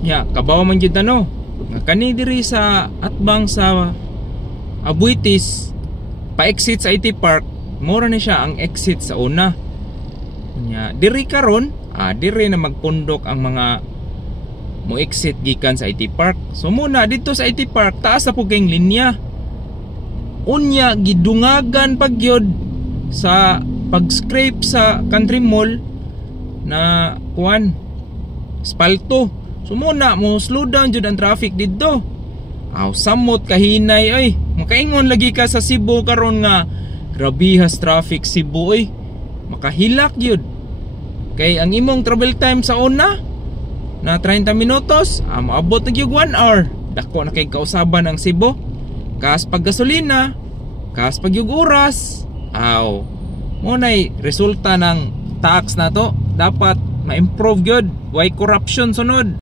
Ya, kabaw man gyud ano. Nga kani diri sa atbang sa Abuitis, pa-exit sa IT Park, mura ni siya ang exit sa una. Nya, diri karon, diri na magpundok ang mga mo exit gikan sa IT Park. So muna dito sa IT Park, taas na po kayong linya. Unya gidungagan pagyod sa pag-scrape sa Country Mall na kuan spalto. So muna mo slow down jud ang traffic dito. Samot kahinay ay. Makaingon lagi ka sa Cebu karon nga grabihas traffic Cebu ay. Makahilak yun. Kay ang imong travel time sa una na 30 minutos, maabot na yung 1 hour. Dako na kay kausaban ang Cebu. Kas pag gasolina, kas pag yung oras. Muna'y resulta ng tax na to. Dapat ma-improve yun. Why corruption sunod?